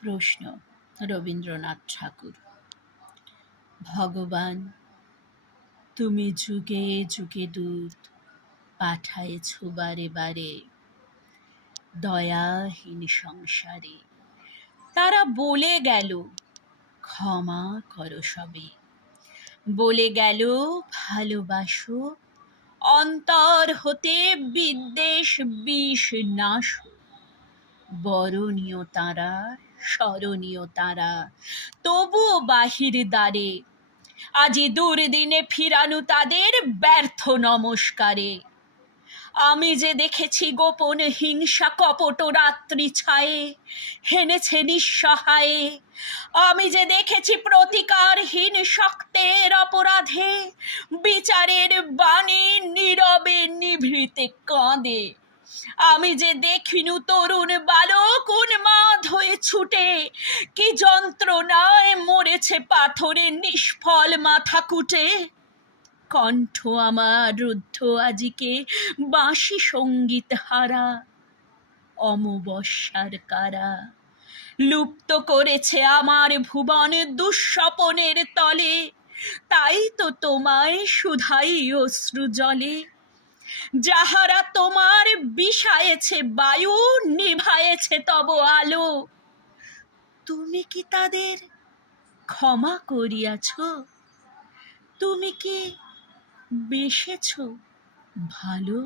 প্রশ্ন রবীন্দ্রনাথ ঠাকুর। ভগবান, তুমি যুগে যুগে দূত পাঠায়েছ বারে বারে দয়াহীন সংসারে। তারা বলে গেল ক্ষমা করো সবে, বলে গেল ভালোবাসো, অন্তর হতে বিদ্বেষ বিষ নাশ। বরণীয় তারা, স্মরণীয় তারা, তবুও বাহির দ্বারে আজি দুর্দিনে ফিরানু তাদের ব্যর্থ নমস্কারে। আমি যে দেখেছি গোপন হিংসা কপট রাত্রি ছায়ে হেনেছে নিঃসহায়ে। আমি যে দেখেছি প্রতিকারহীন শক্তের অপরাধে বিচারের বাণী নীরবে নিভৃতে কাঁদে। আমি যে দেখিনু তরুণ বালক উন্মাদ হয়ে ছুটে কি যন্ত্রণায় মরেছে পাথরে নিষ্ফল মাথা কুটে। কণ্ঠ আমার রুদ্ধ আজিকে বাঁশি সঙ্গীত হারা, অমবস্যার কারা লুপ্ত করেছে আমার ভুবন দুঃস্বপনের তলে। তাই তো তোমায় শুধাই অশ্রু জলে, যাহারা তোমার বিষায়েছে বায়ু নিভায়েছে তব আলো। তুমি কি তাদের ক্ষমা করিয়াছ? তুমি কি বেসেছ ভালো?